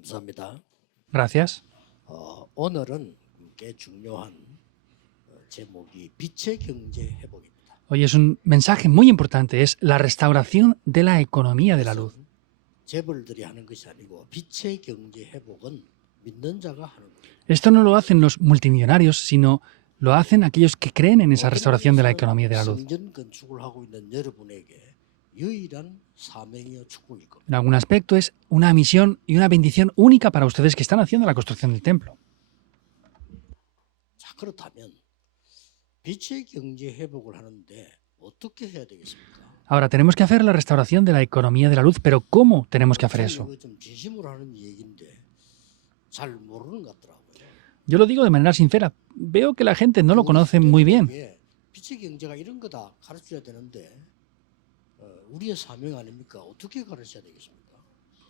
감사합니다. Gracias. 오늘은 꽤 중요한 제목이 빛의 경제 회복입니다. Hoy es un mensaje muy importante, es la restauración de la economía de la luz. 재벌들이 하는 것이 아니고 빛의 경제 회복은 믿는 자가 하는 거예요. Esto no lo hacen los multimillonarios, sino lo hacen aquellos que creen en esa restauración de la economía de la luz. 성전 건축을 하고 있는 여러분에게 유일한 사명이요 축복일 겁니다. En algún aspecto es una misión y una bendición única para ustedes que están haciendo la construcción del templo. 자, 그렇다면 빛의 경제 회복을 하는데 어떻게 해야 되겠습니까? Ahora, tenemos que hacer la restauración de la economía de la luz, pero ¿cómo tenemos que hacer eso? 이거 좀 진심으로 하는 얘기인데 잘 모르는 것 같더라고요. Yo lo digo de manera sincera, veo que la gente no lo conoce muy bien. 빛의 경제가 이런 거다 가르쳐야 되는데 우리의 사명 아닙니까? 어떻게 가르쳐야 되겠습니까?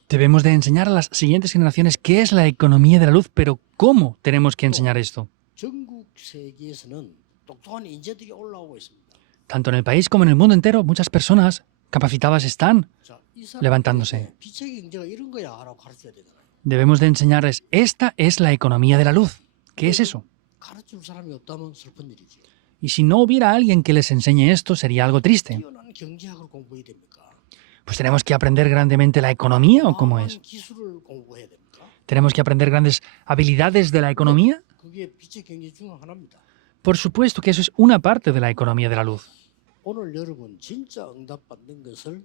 Debemos de enseñar a las siguientes generaciones qué es la economía de la luz, pero ¿cómo tenemos que enseñar esto? 전국 세계에서는 똑똑한 인재들이 올라오고 있습니다. Tanto en el país como en el mundo entero, muchas personas capacitadas están. 자, 이 levantándose. 빛의 경제가 이런 거야라고 가르쳐야 되잖아요. Debemos de enseñarles, esta es la economía de la luz. ¿Qué es eso? 가르칠 사람이 없다면 슬픈 일이죠. Y si no hubiera alguien que les enseñe esto, sería algo triste. 뛰어난 경제학을 공부해야 됩니까? Pues tenemos que aprender grandemente la economía, ¿o cómo es? 기술을 공부해야 됩니까? ¿Tenemos que aprender grandes habilidades de la economía? 그게 빛의 경제 중 하나입니다. Por supuesto que eso es una parte de la economía de la luz. 오늘 여러분 진짜 응답받는 것을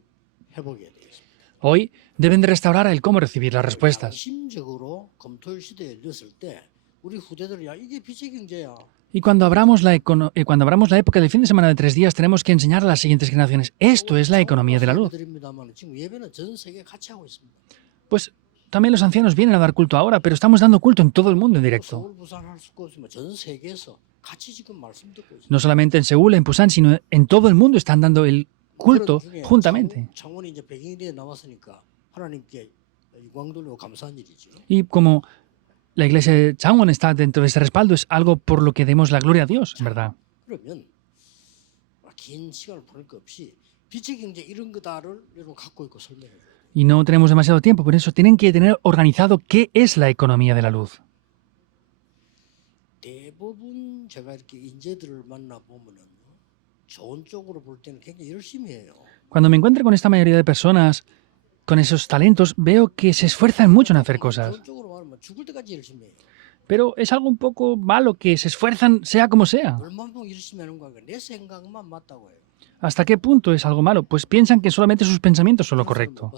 회복해야 되겠습니다. Hoy deben de restaurar el cómo recibir las respuestas. 심적으로 검토일 시대에 열렸을 때 우리 후대들이 야 이게 빛의 경제야. Y cuando abramos la época del fin de semana de 3 días, tenemos que enseñar a las siguientes generaciones, esto es la economía de la luz. 지금 예배는 전 세계 같이 하고 있습니다. Pues también los ancianos vienen a dar culto ahora, pero estamos dando culto en todo el mundo en directo. 서울 부산 할 수가 없지만 전 세계에서 같이 지금 말씀 듣고 있습니다. No solamente en Seúl, en Busan, sino en todo el mundo están dando el culto juntamente. 창원이 이제 100일에 남았으니까 하나님께 영광 돌리고 감사한 일이죠. Y como la iglesia de Changwon está dentro de ese respaldo, es algo por lo que demos la gloria a Dios, en verdad. 그러면 긴 시간을 보낼 거 없이 빛의 경제 이런 거다를 여러분 갖고 있고 설명해 줘요. Y no tenemos demasiado tiempo, por eso tienen que tener organizado qué es la economía de la luz. 대부분 제가 이렇게 인재들을 만나 보면은 좋은 쪽으로 볼 때는 굉장히 열심히 해요. Cuando me encuentro con esta mayoría de personas, con esos talentos, veo que se esfuerzan mucho en hacer cosas. 좋은 쪽으로 말하면 죽을 때까지 열심히 해요. Pero es algo un poco malo que se esfuerzan sea como sea. 얼마만큼 열심히 하는 거야? 내 생각만 맞다고 해요. ¿Hasta qué punto es algo malo? Pues piensan que solamente sus pensamientos son lo correcto.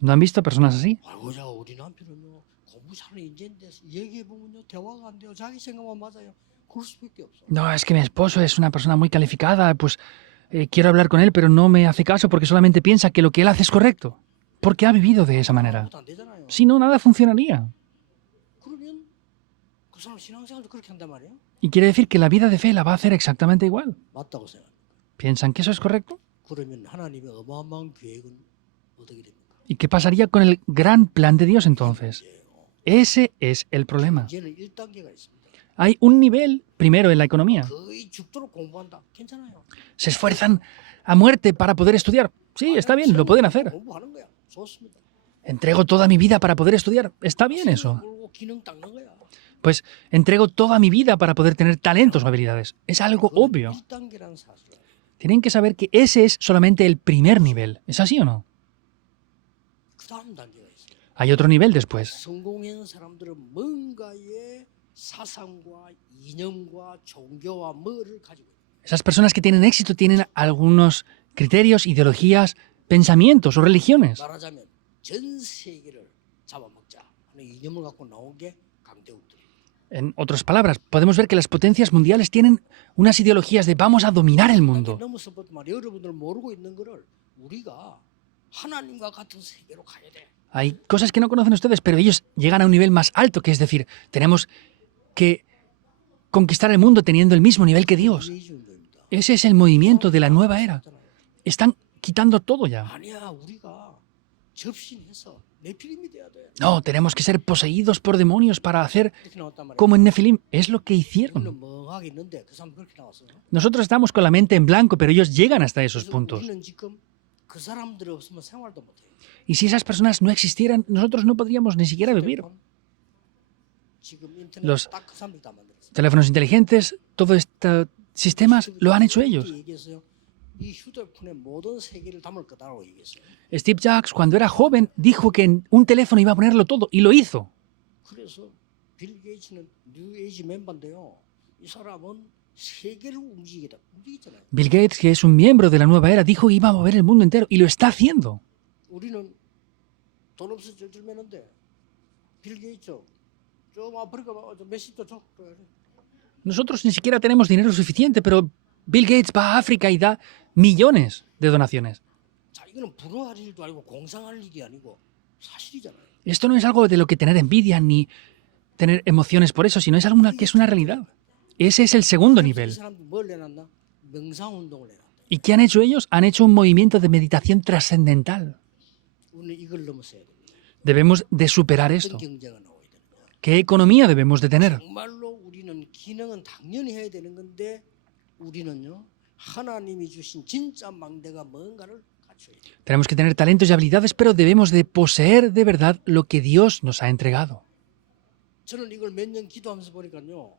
¿No han visto personas así? 아이고 자 우리 남편은요 공부 잘하는 인재인데 얘기해 보면요 대화가 안 돼요. 자기 생각만 맞아요. 그럴 수밖에 없어. No, es que mi esposo es una persona muy calificada, pues quiero hablar con él, pero no me hace caso porque solamente piensa que lo que él hace es correcto. Porque ha vivido de esa manera. 아무것도 안 되잖아요. Si no, nada funcionaría. 그러면 그 사람 신앙생활도 그렇게 한단 말이에요. Y quiere decir que la vida de fe la va a hacer exactamente igual. 맞다고 생각. ¿Piensan que eso es correcto? 그러면 하나님의 어마어마한 계획은 어떻게 됩니까? ¿Y qué pasaría con el gran plan de Dios entonces? Ese es el problema. 이제는 1단계가 있습니다. Hay un nivel primero en la economía. 거의 죽도록 공부한다. 괜찮아요. Se esfuerzan a muerte para poder estudiar. Sí, está bien, lo pueden hacer. 공부하는 거야. 좋습니다. Entrego toda mi vida para poder estudiar. Está bien eso. 그리고 기능 닦는 거야. Pues entrego toda mi vida para poder tener talentos o habilidades. Es algo obvio. 1단계라는 사실. Tienen que saber que ese es solamente el primer nivel. ¿Es así o no? 그다음 단계가 있어요. Hay otro nivel después. 성공한 사람들은 뭔가의 사상과 이념과 종교와 뭐를 가지고 있어요. Esas personas que tienen éxito tienen algunos criterios, ideologías, pensamientos o religiones. 말하자면 전 세계를 잡아먹자 하는 이념을 갖고 나온 게 강대국들. En otras palabras, podemos ver que las potencias mundiales tienen unas ideologías de vamos a dominar el mundo. 넘어서부터 말이야 여러분들 모르고 있는 거를 우리가 하나님과 같은 세계로 가야 돼. Hay cosas que no conocen ustedes, pero ellos llegan a un nivel más alto, que es decir, tenemos que conquistar el mundo teniendo el mismo nivel que Dios. Ese es el movimiento de la nueva era. Están quitando todo ya. 아니야 우리가 접신해서 네피림이 돼야 돼. No, tenemos que ser poseídos por demonios para hacer 이렇게 나왔단 말이야. como en Nefilim. Es lo que 우리는 hicieron. 멍하게 있는데 그 사람 그렇게 나왔어. Nosotros estamos con la mente en blanco, pero ellos llegan hasta esos 그래서 puntos. 우리는 지금 그 사람들이 없으면 생활도 못해요. Y si esas personas no existieran, nosotros no podríamos ni siquiera vivir. 휴대폰, 지금 인터넷 Los 딱 그 사람들이 다 만들었어요. teléfonos inteligentes, todos estos sistemas lo han hecho ellos. 얘기했어요. 이 휴대폰의 모든 세계를 담을 거다라고 얘기했어요. Steve Jobs, cuando era joven, dijo que en un teléfono iba a ponerlo todo, y lo hizo. 그래서 빌 게이츠는 뉴 에이지 멤버인데요. 이 사람은 세계를 움직이잖아요. Bill Gates, que es un miembro de la nueva era, dijo que iba a mover el mundo entero, y lo está haciendo. 우리는 돈 없어 쩔쩔 매는데 빌 게이츠 좀 아프리카 몇십조 줘. Nosotros ni siquiera tenemos dinero suficiente, pero Bill Gates va a África y da millones de donaciones. 자, 이거는 부러워할 일도 아니고 공상할 일이 아니고 사실이잖아요. Esto no es algo de lo que tener envidia ni tener emociones por eso, sino es algo que es una realidad. Ese es el segundo 이 nivel. 사람들 뭘 내놨나? 명상 운동을 내놨다. ¿Y qué han hecho ellos? Han hecho un movimiento de meditación trascendental. 우리는 이걸 넘어서야 됩니다. Debemos de superar esto. 어떤 경제가 나와야 되느냐? ¿Qué economía debemos de tener? 정말로 우리는 기능은 당연히 해야 되는 건데 우리는요 하나님이 주신 진짜 망대가 뭔가를 갖춰야 돼요. Tenemos que tener talentos y habilidades, pero debemos de poseer de verdad lo que Dios nos ha entregado. 저는 이걸 몇 년 기도하면서 보니까요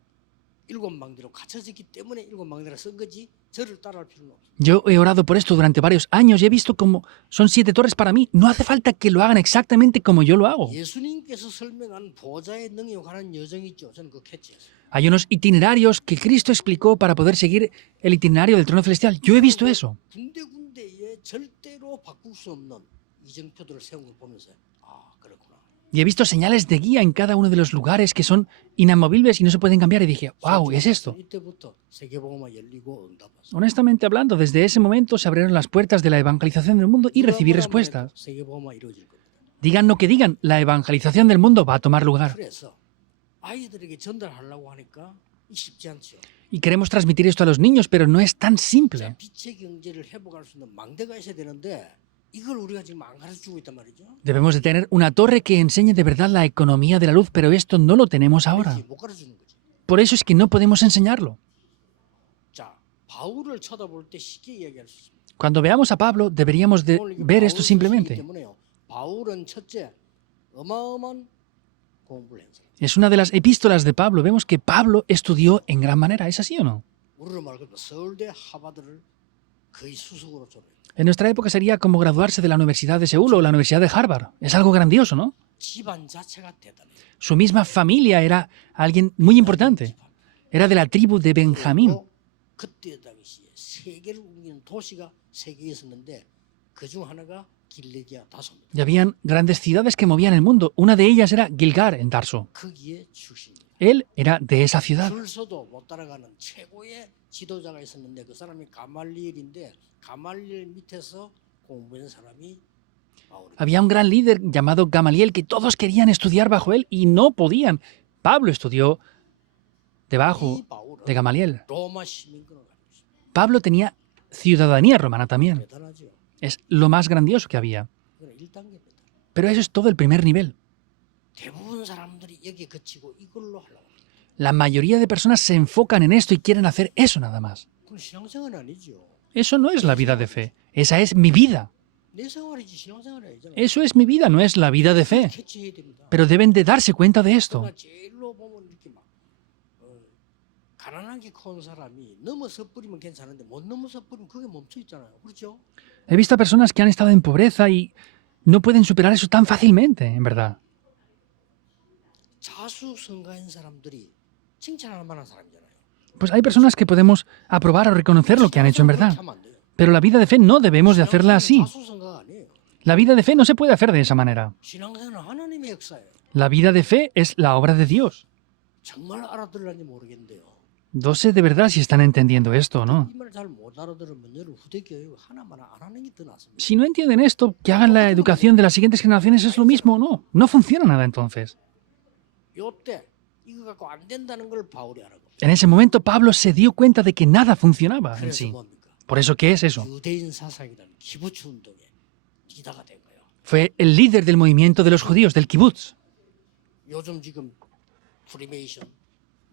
7망대로 갖춰졌기 때문에 7망대라 쓴 거지 저를 따라할 필요는 없어요. Yo he orado por esto durante varios años y he visto cómo son 7 torres para mí. No hace falta que lo hagan exactamente como yo lo hago. 예수님께서 설명한 보좌의 능에 관한 여정이 있죠. 저는 그 캐치했어요. Hay unos itinerarios que Cristo explicó para poder seguir el itinerario del trono celestial. Yo he visto eso. 군데군데에 절대로 바꿀 수 없는 이정표들을 세운 걸 보면서 아 그렇구나. Y he visto señales de guía en cada uno de los lugares que son inamovibles y no se pueden cambiar. Y dije, wow, es esto. 이때부터 세계복음화 열리고 응답 왔어요. Honestamente hablando, desde ese momento se abrieron las puertas de la evangelización del mundo y recibí respuestas. 세계복음화 이루어질 겁니다. Digan lo que digan, la evangelización del mundo va a tomar lugar. 그래서 아이들에게 전달하려고 하니까 쉽지 않죠. Y queremos transmitir esto a los niños, pero no es tan 자, simple. 빛의 경제를 회복할 수 있는 망대가 있어야 되는데 이걸 우리가 지금 안 가르쳐주고 있단 말이죠. Debemos de tener una torre que enseñe de verdad la economía de la luz, pero esto no lo tenemos ahora. 아니지, 못 가르쳐주는 거지. Por eso es que no podemos enseñarlo. 자, 바울을 쳐다볼 때 쉽게 이야기할 수 있습니다. Cuando veamos a Pablo, deberíamos de 오늘 이 ver 바울 esto 소식이기 simplemente. 때문에요. 바울은 첫째 어마어마한 공부를 했어요. Es una de las epístolas de Pablo. Vemos que Pablo estudió en gran manera. ¿Es así o no? 우리로 말하면 서울대 하버드를 거의 수석으로 졸업했어요. En nuestra época sería como graduarse de la Universidad de Seúl o la Universidad de Harvard. Es algo grandioso, ¿no? 집안 자체가 대단해요. Su misma familia era alguien muy importante. Era de la tribu de Benjamín. 그리고 그때 당시에 세계를 움직이는 도시가 세계에 있었는데 그중 하나가 길르기아 다소입니다. Y habían grandes ciudades que movían el mundo. Una de ellas era Gilgar, en Tarso. 거기에 출신입니다. Él era de esa ciudad. 줄 서도 못 따라가는 최고의 지도자가 있었는데 그 사람이 가말리엘인데 가말리엘 밑에서 공부한 사람이 바울입니다. Había un gran líder llamado Gamaliel que todos querían estudiar bajo él y no podían. Pablo estudió 이 debajo 바울은 de Gamaliel. 로마 시민권을 가지고 있습니다. Pablo tenía ciudadanía romana también. 대단하죠. Es lo más grandioso que había. 이건 1단계입니다. Pero eso es todo el primer nivel. 대부분 사람들이 여기에 그치고 이걸로 하려고 합니다. La mayoría de personas se enfocan en esto y quieren hacer eso nada más. 그건 신앙생활이 아니죠. Eso no es la vida de fe. Esa es mi vida. 내 생활이지 신앙생활이 아니잖아요. Eso es mi vida, no es la vida de fe. 캐치해야 됩니다. Pero deben de darse cuenta de esto. 그러나 제일로 보면 이렇게 막 가난하게 커온 사람이 넘어서 버리면 괜찮은데 못 넘어서 버리면 그게 멈춰 있잖아요. 그렇죠? He visto a personas que han estado en pobreza y no pueden superar eso tan fácilmente, en verdad. 자수성가한 사람들이 칭찬할 만한 사람이잖아요. Pues hay personas que podemos aprobar o reconocer lo que han hecho en verdad. 그렇게 하면 안 돼요. Pero la vida de fe no debemos de hacerla así. 자수성가가 아니에요. La vida de fe no se puede hacer de esa manera. 신앙생활은 하나님의 역사예요. La vida de fe es la obra de Dios. 정말 알아들을지 모르겠는데요. No sé de verdad si están entendiendo esto o no. 이 말 잘 못 알아들으면 여러분 후대 교육 하나만 안 하는 게 더 낫습니다. Si no entienden esto, que hagan la educación de las siguientes generaciones es lo mismo o no. No funciona nada entonces. 요때 이거 갖고 안 된다는 걸 바울이 알아고. En ese momento Pablo se dio cuenta de que nada funcionaba en 그래서 sí. 뭡니까? Por eso, ¿qué es eso? 유대인 사상이라는 기부추 운동의 리더가 된 거예요. Fue el líder del movimiento de los judíos, del kibbutz. 요즘 지금 프리메이션,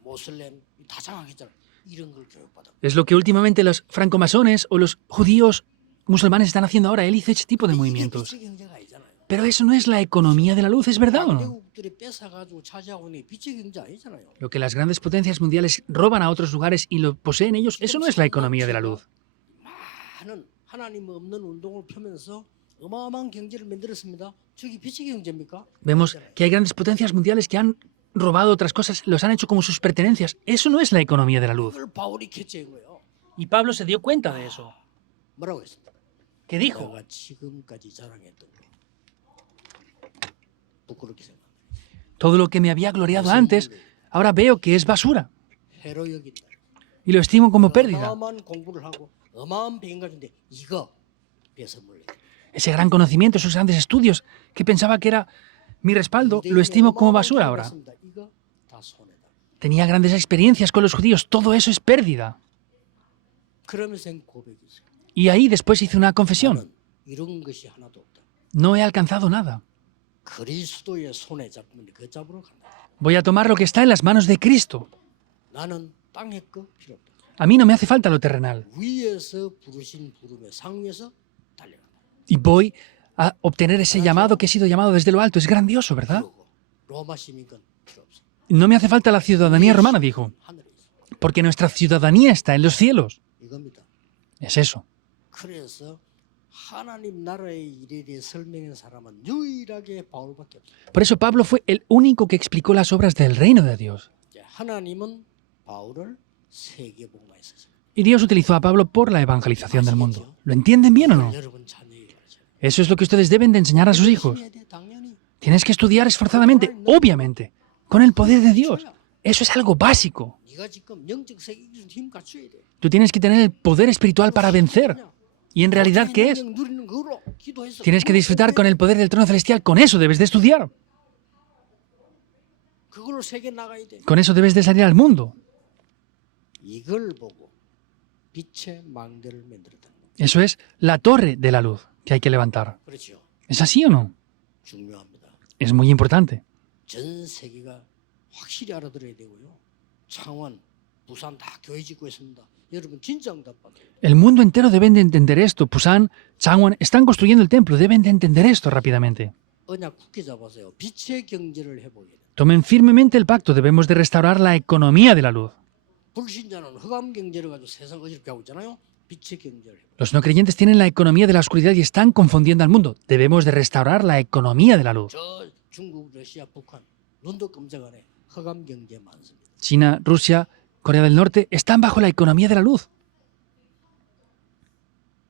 모슬렘 다 장악했잖아요. 이런 걸 교육받아. Es lo que últimamente los francomasones o los judíos musulmanes están haciendo ahora. Él hizo ese tipo de 이게 movimientos. 빛의 경제가 아니잖아요. Pero eso no es la economía de la luz, ¿es verdad o no? 강대국들이 뺏어가지고 차지하고 있는 게 빛의 경제 아니잖아요. Lo que las grandes potencias mundiales roban a otros lugares y lo poseen ellos, eso no es la economía de la luz. 많은 하나님 없는 운동을 펴면서 어마어마한 경제를 만들었습니다. 저기 빛의 경제입니까? Vemos que hay grandes potencias mundiales que han robado otras cosas, los han hecho como sus pertenencias. Eso no es la economía de la luz. 그걸 바울이 캐치한 거예요. Y Pablo se dio cuenta de eso. 뭐라고 했습니까? ¿Qué dijo? 내가 지금까지 자랑했던 거 부끄럽게 생각. Todo lo que me había gloriado antes, ahora veo que es basura. 해로 여긴다. Y lo estimo como pérdida. 어마어마한 공부를 하고 어마어마한 배움 가진데 이거 뺏어물래. Ese gran conocimiento, esos grandes estudios que pensaba que era mi respaldo, lo estimo como basura ahora. 이거 다 손해다. Tenía grandes experiencias con los judíos, todo eso es pérdida. 그러면서 고백이죠. Y ahí después hice una confesión. 나는 이런 것이 하나도 없다. No he alcanzado nada. 그리스도의 손에 잡으면 그 잡으러 간다. Voy a tomar lo que está en las manos de Cristo. 나는 땅의 거 필요 없다. A mí no me hace falta lo terrenal. 위에서 부르신 부름의 상위에서 달려간다. Y voy a obtener ese llamado que he sido llamado desde lo alto. Es grandioso, ¿verdad? 그러고 로마 시민권 필요 없어. No me hace falta la ciudadanía romana, dijo. 하늘에 있어. Porque nuestra ciudadanía está en los cielos. 이겁니다. Es eso. 그래서 하나님 나라의 일에 대해 설명한 사람은 유일하게 바울밖에 없어요. Por eso Pablo fue el único que explicó las obras del reino de Dios. 하나님은 바울을 세계복음화에 썼어요. Y Dios utilizó a Pablo por la evangelización del mundo. ¿Lo entienden bien o no? 여러분 자녀에게 가르쳐요. Eso es lo que ustedes deben de enseñar a sus hijos. 당연히 Tienes que estudiar esforzadamente, obviamente, con el poder de Dios. Eso es algo básico. 네가 지금 영적 세계 기준 힘 갖춰야 돼. Tú tienes que tener el poder espiritual para vencer. ¿Y en realidad qué es? 누리는 그걸로 기도해서 Tienes que disfrutar con el poder del trono celestial. Con eso debes de estudiar. 그걸로 세계 나가야 돼. Con eso debes de salir al mundo. 이걸 보고 빛의 망대를 만들었다는 거. Eso es la torre de la luz que hay que levantar. 그렇죠. ¿Es así o no? 중요합니다. Es muy importante. 전 세계가 확실히 알아들어야 되고요. 창원, 부산 다 교회 짓고 있습니다. 여러분 진짜 응답 받아요. El mundo entero deben de entender esto. Busan, Changwon están construyendo el templo. Deben de entender esto rápidamente. 언약 굳게 잡아서요. 빛의 경제를 해보게 돼. Tomen firmemente el pacto. Debemos de restaurar la economía de la luz. 불신자는 흑암 경제를 가지고 세상 어지럽게 하고 있잖아요. 빛의 경제를 해보. Los no creyentes tienen la economía de la oscuridad y están confundiendo al mundo. Debemos de restaurar la economía de la luz. 저 중국, 러시아, 북한 눈도 깜짝 안 해. 흑암 경제 많습니다. China, Rusia, Corea del Norte están bajo la economía de la luz.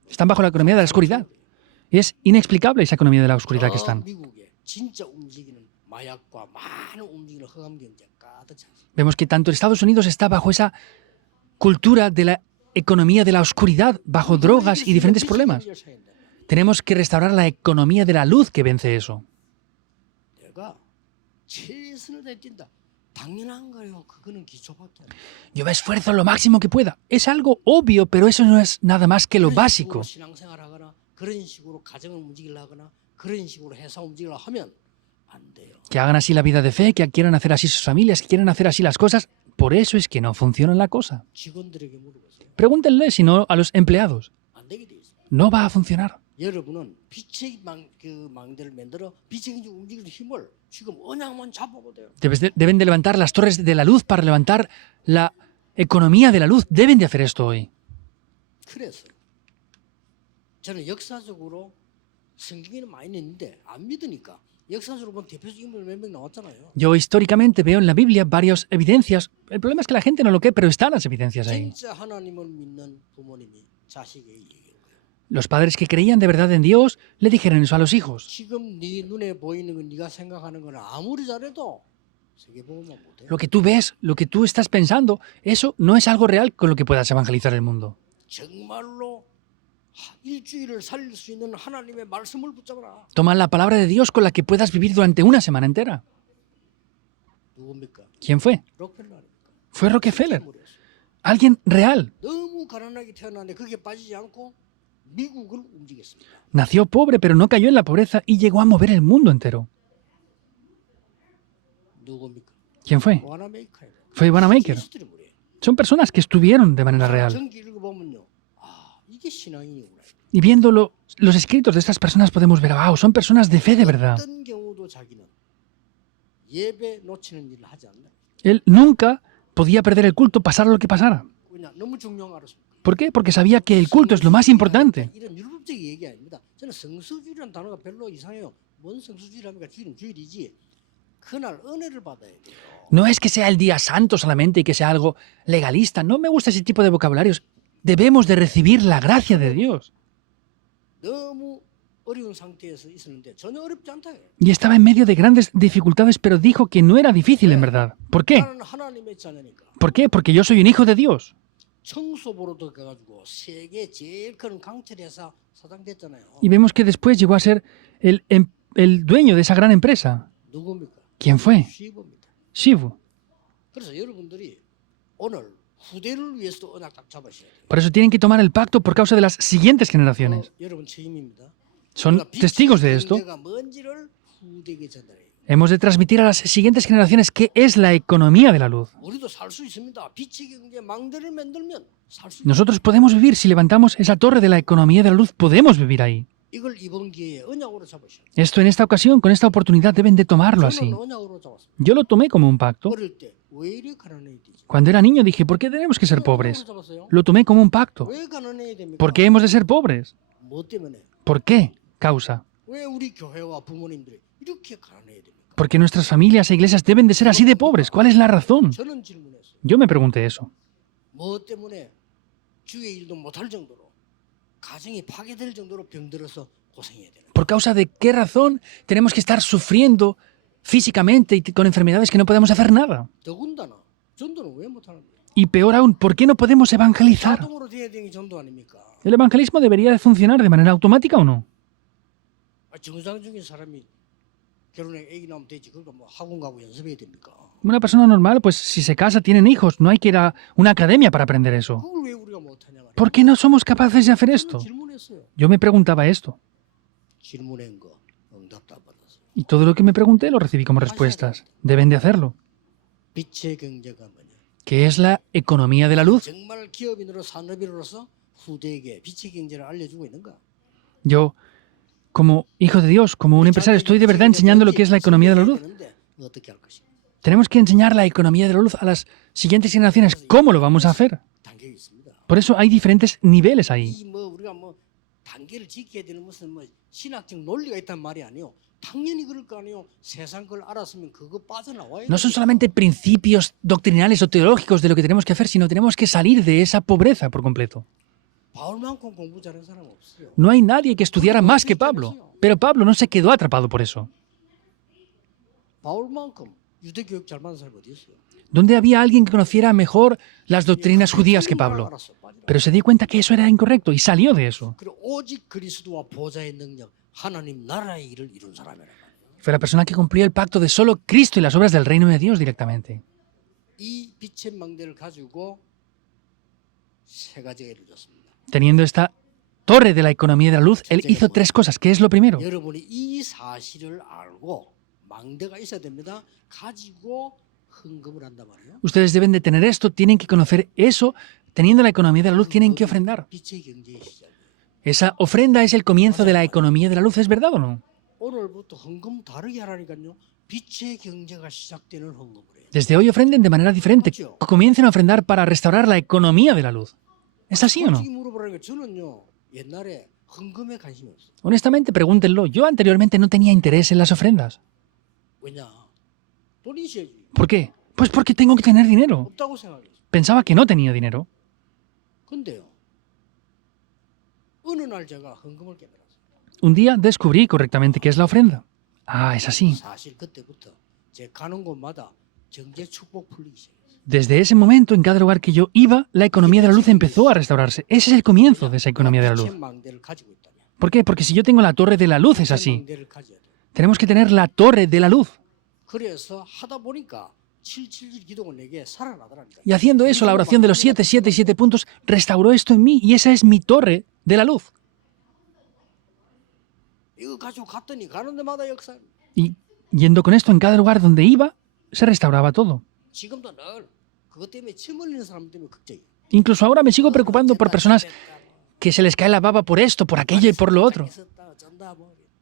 Están bajo la economía de la oscuridad. Y es inexplicable esa economía de la oscuridad que están. 미국에 진짜 움직이는 마약과 많은 움직이는 흑암 경제 가득 차 있어요. Vemos que tanto Estados Unidos está bajo esa cultura de la economía de la oscuridad, bajo drogas y diferentes problemas. Tenemos que restaurar la economía de la luz que vence eso. 내가 최선을 다해 뛴다. 당연한 거예요. 그거는 기초밖에 안 돼요. Yo me esfuerzo lo máximo que pueda. Es algo obvio, pero eso no es nada más que lo 그런 básico. 식으로 신앙생활하거나 그런 식으로 가정을 움직이려거나 그런 식으로 회사 움직이려 하면 안 돼요. Que hagan así la vida de fe, que quieran hacer así sus familias, que quieran hacer así las cosas. Por eso es que no funciona la cosa. 직원들에게 물어보세요. Pregúntenle, si no, a los empleados. 안 되게 돼 있어요. No va a funcionar. 여러분은 빛의 망대를 만들어 빛의 경제 움직이는 힘을 지금 언약만 잡아도 돼요. Deben de levantar las torres de la luz para levantar la economía de la luz. Deben de hacer esto hoy. 그래서 저는 역사적으로 성경에는 많이 있는데 안 믿으니까 역사적으로 보면 대표적인 인물 몇 명 나왔잖아요. Yo históricamente veo en la Biblia varias evidencias. El problema es que la gente no lo cree, pero están las evidencias ahí. 진짜 하나님을 믿는 부모님이 자식에게 얘기해요. Los padres que creían de verdad en Dios le dijeron eso a los hijos. 지금 네 눈에 보이는 건 네가 생각하는 건 아무리 잘해도 세계복음만 못해. Lo que tú ves, lo que tú estás pensando, eso no es algo real con lo que puedas evangelizar el mundo. 정말로 일주일을 살릴 수 있는 하나님의 말씀을 붙잡아라. Toma la palabra de Dios con la que puedas vivir durante una semana entera. 누굽니까? ¿Quién fue? 록펠러 아닙니까? Fue Rockefeller. 인물이었어요. Alguien real. 너무 가난하게 태어났는데 그게 빠지지 않고 미국을 움직였습니다. Nació pobre, pero no cayó en la pobreza y llegó a mover el mundo entero. 누굽니까? ¿Quién fue? 와나메이커예요. Fue Wanamaker. 히스토리 물이에요. Son personas que estuvieron de manera real. 전기 읽어보면요. 아, 이게 이게 신앙이구나. Y viendo los escritos de estas personas podemos ver, wow, son personas de fe de verdad. 어떤 경우도 자기는 예배 놓치는 일을 하지 않나. Él nunca podía perder el culto, pasara lo que pasara. 그냥 너무 중요한 거 알았습니다. ¿Por qué? Porque sabía que el culto es lo más importante. 이런 율법적인 얘기 아닙니다. 저는 성수주의라는 단어가 별로 이상해요. 뭔 성수주의랍니까? 주일은 주일이지. 그날 은혜를 받아야 돼요. No es que sea el día santo solamente y que sea algo legalista. No me gusta ese tipo de vocabularios. Debemos de recibir la gracia de Dios. 너무 어려운 상태에서 있었는데 전혀 어렵지 않다. Y estaba en medio de grandes dificultades, pero dijo que no era difícil en verdad. ¿Por qué? 나는 하나님의 자녀니까. ¿Por qué? Porque yo soy un hijo de Dios. 청소부로도 가가지고 세계 제일 큰 강철 회사 사장 됐잖아요. Y vemos que después llegó a ser el dueño de esa gran empresa. 누굽니까? ¿Quién fue? 시부입니다. Shivu. 그래서 여러분들이 오늘 후대를 위해서도 언약 딱 잡으셔야 돼요. Por eso tienen que tomar el pacto por causa de las siguientes generaciones. 여러분 책임입니다. Son testigos de esto. 경제가 뭔지를 후대에게 전달해요. Hemos de transmitir a las siguientes generaciones qué es la economía de la luz. 우리도 살 수 있습니다. 빛의 경제 망대를 만들면 살 수. Nosotros podemos vivir, si levantamos esa torre de la economía de la luz, podemos vivir ahí. 이걸 이번 기회에 언약으로 잡으셔야 돼요. Esto en esta ocasión, con esta oportunidad, deben de tomarlo así. 저는 언약으로 잡았습니다. Yo lo tomé como un pacto. 어릴 때 왜 이리 가난해야 되지? Cuando era niño dije, ¿por qué tenemos que ser pobres? Lo tomé como un pacto. 왜 가난해야 됩니까? ¿Por qué hemos de ser pobres? 뭐 때문에? ¿Por qué? Causa. 왜 우리 교회와 부모님들이 이렇게 가난해야 됩니까? Porque nuestras familias e iglesias deben de ser así de pobres. ¿Cuál es la razón? 저는 질문했어요. Yo me pregunté eso. 뭐 때문에 주의 일도 못할 정도로 가정이 파괴될 정도로 병들어서 고생해야 되나? ¿Por causa de qué razón tenemos que estar sufriendo físicamente y con enfermedades que no podemos hacer nada? 더군다나 전도는 왜 못하는 거예요? Y peor aún, ¿por qué no podemos evangelizar? 자동으로 돼야 되는 게 전도 아닙니까? ¿El evangelismo debería de funcionar de manera automática o no? 정상적인 사람이 결혼에 애기 나오면 되지. 그러니까 뭐 학원 가고 연습해야 됩니까? Una persona normal, pues si se casa, tienen hijos. No hay que ir a una academia para aprender eso. 그걸 왜 우리가 못하냐 말이야. ¿Por qué no somos capaces de hacer esto? 질문했어요. Yo me preguntaba esto. 질문한 거 응답 다 받았어요. Y todo lo que me pregunté lo recibí como respuestas. Deben de hacerlo. 빛의 경제가 뭐냐? ¿Qué es la economía de la luz? 정말 기업인으로 산업인으로서 후대에게 빛의 경제를 알려주고 있는가? Yo, como hijo de Dios, como un empresario, estoy de verdad enseñando lo que es la economía de la luz. 어떻게 할 것인가? Tenemos que enseñar la economía de la luz a las siguientes generaciones. ¿Cómo lo vamos a hacer? 단계가 있습니다. Por eso hay diferentes niveles ahí. 이 우리가 단계를 지켜야 되는 무슨 신학적 논리가 있단 말이 아니요. 당연히 그럴 거 아니요. 세상 걸 알았으면 그거 빠져나와야 No son solamente principios doctrinales o teológicos de lo que tenemos que hacer, sino tenemos que salir de esa pobreza por completo. 바울만큼 공부 잘하는 사람 없어요. No hay nadie que estudiara más que Pablo, pero Pablo no se quedó atrapado por eso. 바울만큼 유대 교육 잘 맞는 사람이 어디 있어요? ¿Dónde había alguien que conociera mejor las doctrinas judías que Pablo? Pero se dio cuenta que eso era incorrecto y salió de eso. 그리고 오직 그리스도와 보좌의 능력, 하나님 나라의 일을 이룬 사람이란 말이에요. Fue la persona que cumplió el pacto de solo Cristo y las obras del reino de Dios directamente. 이 빛의 망대를 가지고 세 가지가 이루어졌습니다. Teniendo esta torre de la economía de la luz, él hizo tres cosas. ¿Qué es lo primero? 여러분이 이 사실을 알고 망대가 있어야 됩니다. 가지고 헌금을 한단 말이에요. Ustedes deben de tener esto, tienen que conocer eso. Teniendo la economía de la luz, tienen que ofrendar. 빛의 경제의 시작이에요. Esa ofrenda es el comienzo de la economía de la luz, ¿es verdad o no? 오늘부터 헌금 다르게 하라니까요. 빛의 경제가 시작되는 헌금을 해요. Desde hoy ofrenden de manera diferente. Comiencen a ofrendar para restaurar la economía de la luz. ¿Es así o no? 솔직히 물어보라니까 저는요. 옛날에 헌금에 관심이 없어요. Honestamente, pregúntenlo. Yo anteriormente no tenía interés en las ofrendas. 왜냐? 돈이 있어야지. ¿Por qué? Pues porque tengo que tener dinero. 없다고 생각했어요. Pensaba que no tenía dinero. 근데요. 어느 날 제가 헌금을 깨달았어요. Un día descubrí correctamente qué es la ofrenda. Ah, es así. 사실 그때부터 제 가는 곳마다 경제 축복 풀리기 시작했어요. Desde ese momento, en cada lugar que yo iba, la economía de la luz empezó a restaurarse. Ese es el comienzo de esa economía de la luz. 빛의 망대를 가지고 있다면 ¿Por qué? Porque si yo tengo la torre de la luz, es 빛의 así. 망대를 가져야 돼요. Tenemos que tener la torre de la luz. 그래서 하다 보니까 777 기도가 내게 살아나더라니까. Y haciendo eso, la oración de los 7, 7 y 7 puntos restauró esto en mí. Y esa es mi torre de la luz. 이거 가지고 갔더니 가는 데마다 역사. Y yendo con esto en cada lugar donde iba, se restauraba todo. 지금도 늘 그것 때문에 침 흘리는 사람 때문에 걱정이에요. Incluso ahora me sigo preocupando por personas que se les cae la baba por esto, por aquello y por lo otro.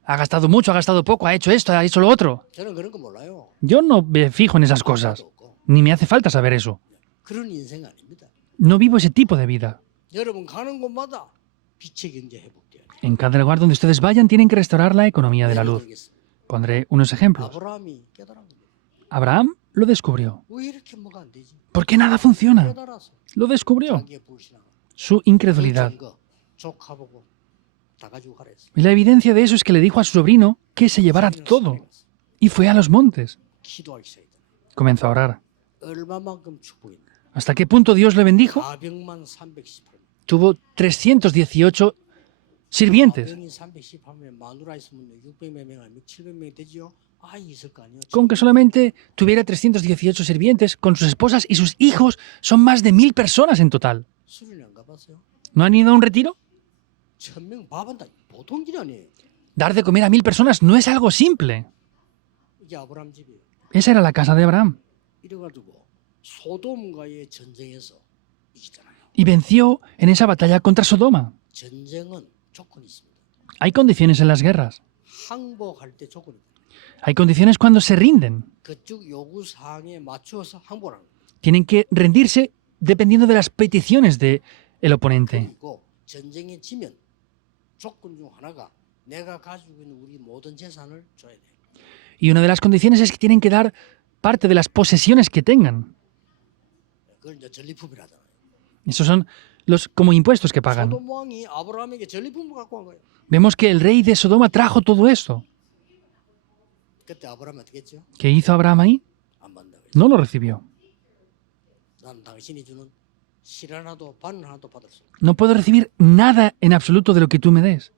Ha gastado mucho, ha gastado poco, ha hecho esto, ha hecho lo otro. 저는 그런 거 몰라요. Yo no me fijo en esas cosas, ni me hace falta saber eso. 그런 인생 아닙니다. No vivo ese tipo de vida. 여러분 가는 곳마다 빛의 경제 회복돼야 돼요. En cada lugar donde ustedes vayan tienen que restaurar la economía de la luz. Pondré unos ejemplos. 아브라함이 깨달은 겁니다. Abraham lo descubrió. 왜 이렇게 뭐가 안 되지? ¿Por qué nada funciona? 깨달아서 Lo descubrió. 자기의 불신앙, Su incredulidad. 거 조카보고 다 가지고 가라 했어. Y la evidencia de eso es que le dijo a su sobrino que se llevara todo. Y fue a los montes. 기도하기 시작했다. Comenzó a orar. 얼마만큼 축복했나? ¿Hasta qué punto Dios le bendijo? 400만 318명. Tuvo 318 sirvientes. 400이 318명 마누라 있으면 600몇 명 아니면 700명이 되지요? 아이 있을 거 아니에요? Con que solamente tuviera 318 sirvientes, con sus esposas y sus hijos, son más de 1000 personas en total. 수련회 안 가봤어요? ¿No han ido a un retiro? 1000명 밥한다 보통 길 아니에요. Dar de comer a 1000 personas no es algo simple. 이게 아브라함 집이에요. Esa era la casa de Abraham. 이래가지고 소돔과의 전쟁에서 이기잖아요. Y venció en esa batalla contra Sodoma. 전쟁은 조건이 있습니다. Hay condiciones en las guerras. 항복할 때 조건이 있다. Hay condiciones cuando se rinden. 그쪽 요구 사항에 맞추어서 항복하는 거예요. Tienen que rendirse dependiendo de las peticiones del oponente. 그리고 전쟁에 지면 조건 중 하나가 내가 가지고 있는 우리 모든 재산을 줘야 돼요. Y una de las condiciones es que tienen que dar parte de las posesiones que tengan. 그걸 이제 전리품이라 하잖아요. Esos son los como impuestos que pagan. 소돔 왕이 아브라함에게 전리품을 갖고 간 거예요. Vemos que el rey de Sodoma trajo todo esto. 그때 아브라함이 어떻게 했죠? ¿Qué hizo Abraham ahí? 안 받는다고 했죠. No lo recibió. 난 당신이 주는 실 하나도 반 하나도 받을 수 없다. No puedo recibir nada en absoluto de lo que tú me des.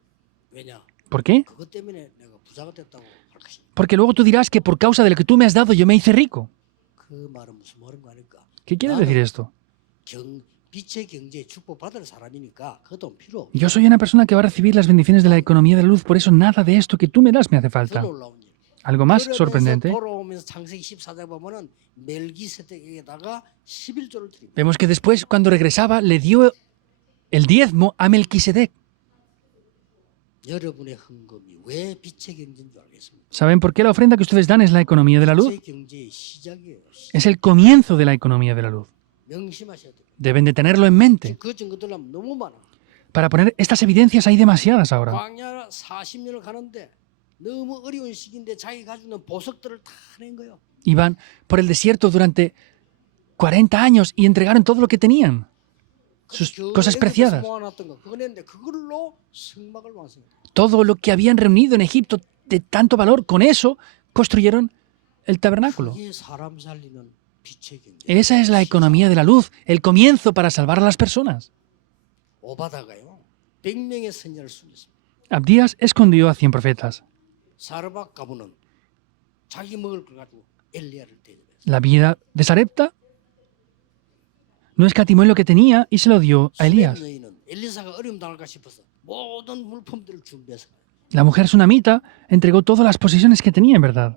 왜냐? ¿Por qué? 그것 때문에 내가 부자가 됐다고 할 것이다. Porque luego tú dirás que por causa de lo que tú me has dado yo me hice rico. 그 말은 무슨 말인 거 아닐까? ¿Qué quiere decir esto? 빛의 경제에 축복 받을 사람이니까 그돈 필요 없어. Yo soy una persona que va a recibir las bendiciones de la economía de la luz, por eso nada de esto que tú me das me hace falta. 더 놀라운 일. Algo más 그러면서 sorprendente. 돌아오면서 창세기 14장 보면은 멜기세덱에다가 11조를 드립니다. Vemos que después, cuando regresaba, le dio el diezmo a Melquisedec. 여러분의 헌금이 왜 빛의 경제인 줄 알겠습니까? ¿Saben por qué la ofrenda que ustedes dan es la economía de la luz? 빛의 경제의 시작이에요. Es el comienzo de la economía de la luz. 명심하셔야 돼요. Deben de tenerlo en mente. 그 증거들 하면 너무 많아. Para poner estas evidencias hay demasiadas ahora. 광야 40년을 가는데 너무 어려운 시기인데 자기 가지고 있는 보석들을 다 낸 거예요. Iban por el desierto durante 40 años y entregaron todo lo que tenían. Sus cosas preciadas. 모아놨던 거 그거 냈는데 그걸로 성막을 완성했어요. Todo lo que habían reunido en Egipto de tanto valor, con eso construyeron el tabernáculo. 그게 사람 살리는 빛의 경제. Esa es la economía de la luz, el comienzo para salvar a las personas. 오바다가요. 100명의 선녀를 숨겼습니다. Abdías escondió a 100 profetas. 사르밧 가부는 자기 먹을 걸 가지고 엘리야를 대접했어요. La vida de Sarepta no escatimó en lo que tenía y se lo dio a Elías. 여인은 엘리사가 어려움 당할까 싶어서 모든 물품들을 준비해서 가요. La mujer sunamita entregó todas las posesiones que tenía, en verdad.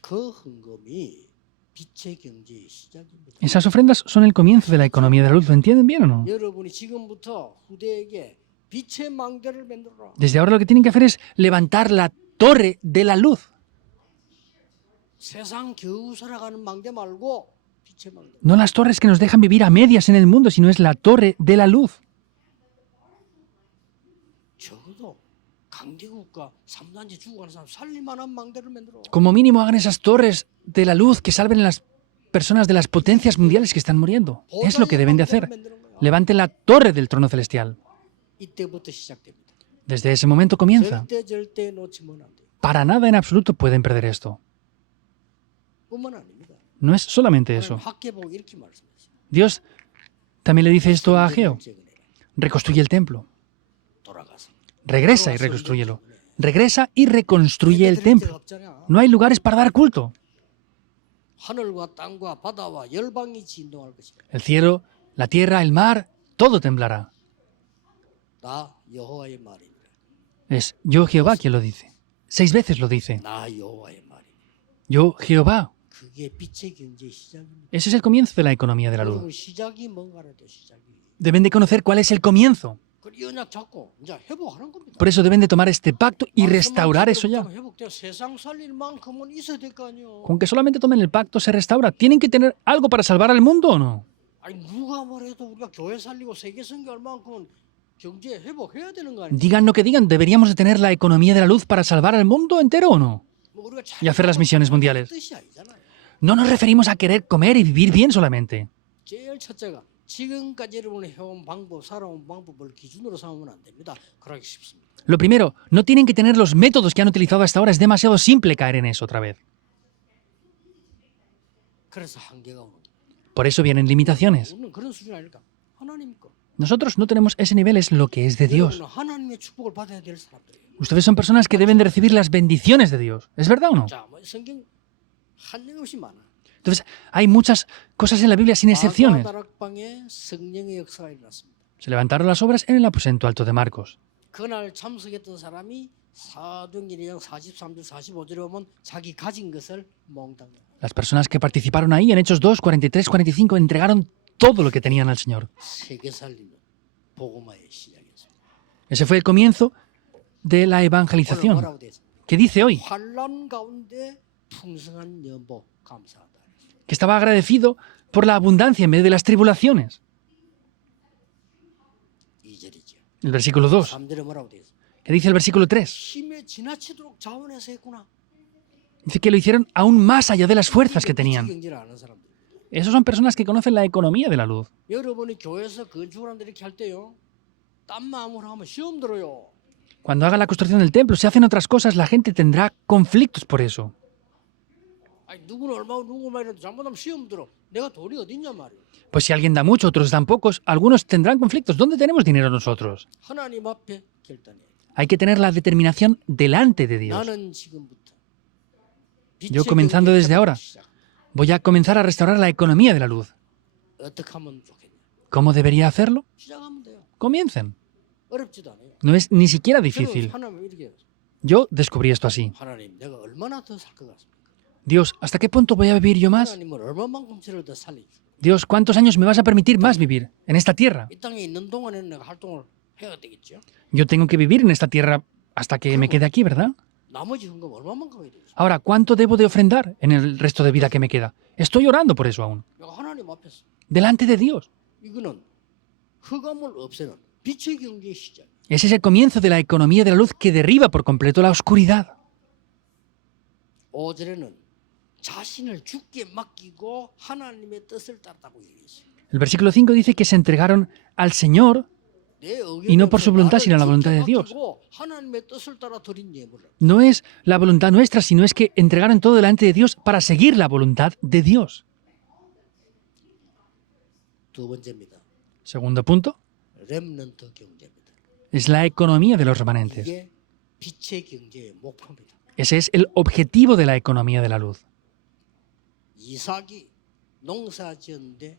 그 헌금이 빛의 경제의 시작입니다. Esas ofrendas son el comienzo de la economía de la luz. ¿Lo entienden bien o no? 여러분이 지금부터 후대에게 빛의 망대를 만들어라. Desde ahora lo que tienen que hacer es levantar la torre de la luz. 세상 겨우 살아가는 망대 말고 빛의 망대. No las torres que nos dejan vivir a medias en el mundo, sino es la torre de la luz. 적어도 강대국가 3단지 죽어가는 사람 살릴만한 망대를 만들어. Como mínimo hagan esas torres de la luz que salven a las personas de las potencias mundiales que están muriendo. Es lo que deben de hacer. Levanten la torre del trono celestial. 이때부터 시작됩니다. Desde ese momento comienza. 절대 놓치면 안 돼요. Para nada en absoluto pueden perder esto. 뿐만 아닙니다. No es solamente eso. 학계복 이렇게 말씀하세요. Dios también le dice esto a Ageo. Reconstruye el templo. 돌아가서. Regresa y reconstrúyelo. Regresa y reconstruye el templo. No hay lugares para dar culto. 하늘과 땅과 바다와 열방이 진동할 것이다. El cielo, la tierra, el mar, todo temblará. 나 여호와의 말이니라. Es yo Jehová quien lo dice. 6 veces lo dice. 나 여호와의 말이니라. Yo Jehová. 그게 빛의 경제의 시작입니다. Ese es el comienzo de la economía de la luz. 여러분 시작이 뭔가라도 시작이 Deben de conocer cuál es el comienzo. 그 이 언약 잡고 이제 회복하는 겁니다. Por eso deben de tomar este pacto y restaurar eso ya. 회복돼 세상 살릴 만큼은 있어야 될 거 아니요. Con que solamente tomen el pacto se restaura. ¿Tienen que tener algo para salvar al mundo o no? 아니 누가 뭐래도 우리가 교회 살리고 세계 선교할 만큼은 경제 회복해야 되는 거 아니에요? Digan lo que digan, ¿deberíamos de tener la economía de la luz para salvar al mundo entero o no? 뭐 우리가 Y hacer las misiones mundiales. 뜻이 아니잖아요. No nos referimos a querer comer y vivir bien solamente. 제일 첫째가 지금까지 여러분이 해온 방법, 살아온 방법을 기준으로 삼으면 안 됩니다. 그러기 쉽습니다. Lo primero, no tienen que tener los métodos que han utilizado hasta ahora. Es demasiado simple caer en eso otra vez. 그래서 한계가 오는 거예요. Por eso vienen limitaciones. 우리는 그런 수준 아닐까? 하나님 거. Nosotros no tenemos ese nivel, es lo que es de Dios. 여러분은 하나님의 축복을 받아야 될 사람들이에요. Ustedes son personas que deben de recibir las bendiciones de Dios. ¿Es verdad o no? 자, 뭐 성경 한정없이 많아. Entonces, hay muchas cosas en la Biblia sin excepciones. 다락방에 성령의 역사가 일어났습니다. Se levantaron las obras en el aposento alto de Marcos. 그날 참석했던 사람이 사도행전 43절 45절에 보면 자기 가진 것을 몽땅 Las personas que participaron ahí en Hechos 2, 43, 45 entregaron todo lo que tenían al Señor. 세계 살리는 복음화의 시작이었습니다. Ese fue el comienzo de la 오늘 evangelización. 뭐라고 되어 있습니까? Que dice hoy 환난 가운데 풍성한 연복 감사하다. que estaba agradecido por la abundancia en medio de las tribulaciones. 2절이죠. El versículo 2. 3절에 뭐라고 되어 있습니까? Que dice el versículo 3. 힘에 지나치도록 자원해서 했구나. Dice que lo hicieron aún más allá de las fuerzas que tenían. 경제를 아는 사람들. Esos son personas que conocen la economía de la luz. 여러분이 교회에서 건축을 하는데 이렇게 할 때요. 딴 마음으로 하면 시험 들어요. Cuando haga la construcción del templo, si hacen otras cosas, la gente tendrá conflictos por eso. 아니 누구는 얼마고 누구 말이라도 잘못하면 시험 들어. 내가 돈이 어디 있냐 말이에요. Pues si alguien da mucho, otros dan pocos, algunos tendrán conflictos. ¿Dónde tenemos dinero nosotros? 하나님 앞에 결단해. Hay que tener la determinación delante de Dios. 나는 지금부터 Yo comenzando desde ahora. Voy a comenzar a restaurar la economía de la luz. 어떻게 하면 좋겠냐? ¿Cómo debería hacerlo? 시작하면 돼요. Comiencen. 어렵지도 않아요. No es ni siquiera 저는 difícil. 하나님 이렇게 해요. Yo descubrí esto así. 하나님 내가 얼마나 더 살 것 같습니까? Dios, ¿hasta qué punto voy a vivir yo más? 하나님은 얼마만큼 저를 더 살리죠. Dios, ¿cuántos años me vas a permitir más vivir en esta tierra? 이 땅에 있는 동안에는 내가 활동을 해야 되겠죠. Yo tengo que vivir en esta tierra hasta que me quede aquí, ¿verdad? 나머지 헌금 얼마만큼 해야 되겠죠. Ahora, ¿cuánto debo de ofrendar en el resto de vida que me queda? Estoy orando por eso aún. 내가 하나님 앞에서 Delante de Dios. 이거는 흑암을 없애는 빛의 경제의 시작. Ese es el comienzo de la economía de la luz que derriba por completo la oscuridad. 5절에는 자신을 주께 맡기고 하나님의 뜻을 따르다고 얘기했어요. El versículo 5 dice que se entregaron al Señor y no por su voluntad, sino la voluntad de Dios. 하나님의 뜻을 따라 드린 예물을. No es la voluntad nuestra, sino es que entregaron todo delante de Dios para seguir la voluntad de Dios. 두 번째입니다. Segundo punto, 렘넌트 경제입니다. es la economía de los remanentes. 이게 빛의 경제의 목표입니다. Ese es el objetivo de la economía de la luz. 이삭이 농사 지었는데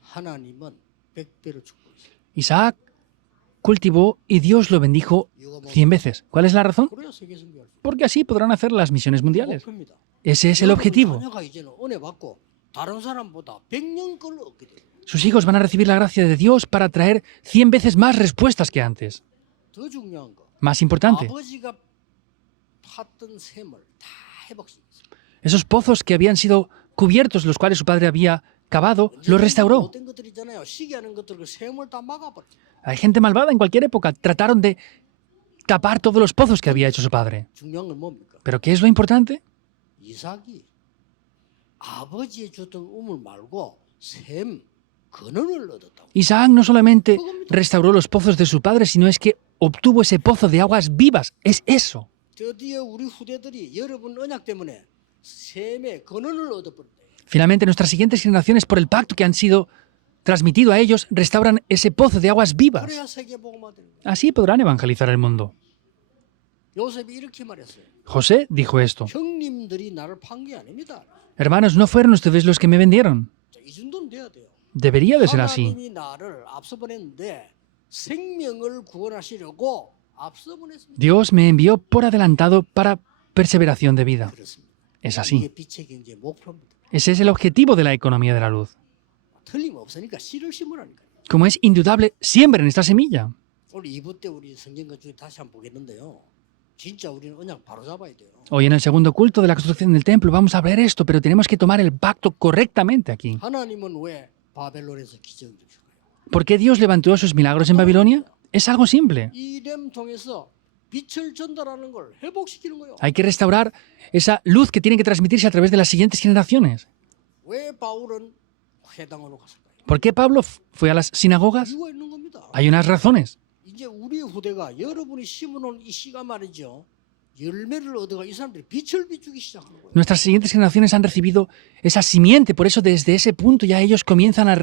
하나님은 100배로 축복했어요. Isaac cultivó y Dios lo bendijo 100 veces. ¿Cuál es la razón? 그래야 세계 선교할 수 Porque así podrán hacer las misiones mundiales. 목표입니다. Ese es el objetivo. 자녀가 이제는 은혜 받고 다른 사람보다 100년 걸로 얻게 돼요. Sus hijos van a recibir la gracia de Dios para traer 100 veces más respuestas que antes. 더 중요한 거. Más importante, 아버지가 팠던 샘을 다 회복시켰어요. esos pozos que habían sido cubiertos, los cuales su padre había cavado, los restauró. 못된 것들 있잖아요. 시기하는 것들 그 샘을 다 막아버렸어요. Hay gente malvada en cualquier época. Trataron de tapar todos los pozos que había hecho su padre. 중요한 건 뭡니까? ¿Pero qué es lo importante? 이삭이 아버지의 주던 우물 말고 샘 근원을 얻었다고. Isaac no solamente restauró los pozos de su padre, sino es que obtuvo ese pozo de aguas vivas. Es eso. 드디어 우리 후대들이 여러분 언약 때문에 샘의 근원을 얻어버렸다. Finalmente, nuestras siguientes generaciones, por el pacto que han sido transmitido a ellos, restauran ese pozo de aguas vivas. 그래야 세계 복음화 되는 거예요. Así podrán evangelizar el mundo. 요셉이 이렇게 말했어요. José dijo esto: 형님들이 나를 판 게 아닙니다. Hermanos, no fueron ustedes los que me vendieron. 자, 이 정도는 돼야 돼요. Debería de ser así. 하나님이 나를 앞서 보냈는데 생명을 구원하시려고 앞서 보냈습니다. Dios me envió por adelantado para perseveración de vida. 그렇습니다. Es 이게 así. 빛의 경제의 목표입니다. Ese es el objetivo de la economía de la luz. 틀림없으니까 씨를 심으라니까요. como es indudable, siembren esta semilla. 오늘 2부 때 우리 성경과 중에 다시 한번 보겠는데요. 진짜 우리는 언약 바로 잡아야 돼요. Hoy en el segundo culto de la construcción del templo vamos a ver esto, pero tenemos que tomar el pacto correctamente aquí. 하나님은 왜 바벨론에서 기적을 일으켜요? ¿Por qué Dios levantó sus milagros en Babilonia? Es algo simple. 이렘 통해서 빛을 전달하는 걸 회복시키는 거예요. Hay que restaurar esa luz que tiene que transmitirse a través de las siguientes generaciones. 왜 바울은 회당으로 갔을까요? ¿Por qué Pablo fue a las sinagogas? 이유가 있는 겁니다. Hay unas razones. 이제 우리 후대가 여러분이 심어놓은 이 씨가 말이죠. 열매를 얻어가 이 사람들이 빛을 비추기 시작하는 거예요. Nuestras siguientes generaciones han recibido esa simiente, por eso desde ese punto ya ellos comienzan a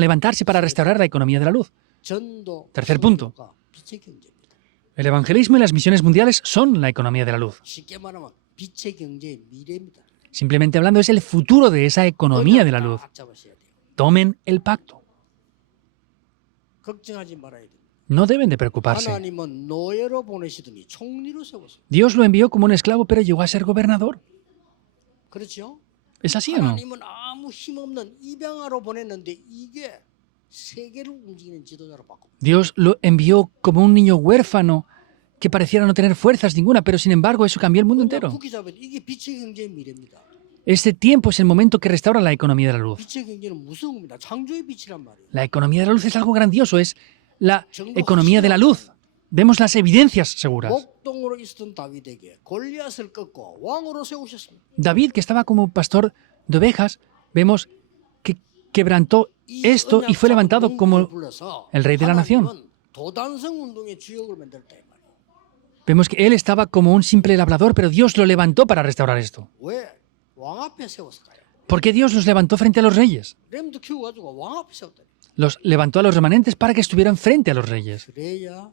levantarse para restaurar la economía de la luz. 전도, Tercer punto. 선교가 빛의 경제입니다. El evangelismo y las misiones mundiales son la economía de la luz. 쉽게 말하면 빛의 경제의 미래입니다. Simplemente hablando, es el futuro de esa economía de la luz. 딱 잡으셔야 돼요. Tomen el pacto. 걱정하지 말아야 돼요. No deben de preocuparse. 하나님은 노예로 보내시더니 총리로 세웠어요. Dios lo envió como un esclavo, pero llegó a ser gobernador. 그렇죠? ¿Es así o no? 하나님은 아무 힘없는 입양아로 보냈는데 이게 세계를 움직이는 지도자로 바꿔. Dios lo envió como un niño huérfano que pareciera no tener fuerzas ninguna, pero sin embargo eso cambió el mundo entero. 굳이 잡아도 이게 빛의 경제의 미래입니다. Este tiempo es el momento que restaura la economía de la luz. 빛의 경제는 무서운 겁니다. 창조의 빛이란 말이에요. La economía de la luz es algo grandioso, es la economía de la luz. Vemos las evidencias seguras. 목동으로 있었던 다윗에게 골리앗을 꺾고 왕으로 세우셨습니다. David, que estaba como pastor de ovejas, vemos que quebrantó esto y fue levantado como el rey de la nación. 도단성 운동의 주역을 만들었다 이 말이에요. Vemos que él estaba como un simple labrador, pero Dios lo levantó para restaurar esto. 왜? 왕 앞에 세웠을까요? ¿Por qué Dios los levantó frente a los reyes? 렘도 키워가지고 왕 앞에 세웠다. Los levantó a los remanentes para que estuvieran frente a los reyes. 그래야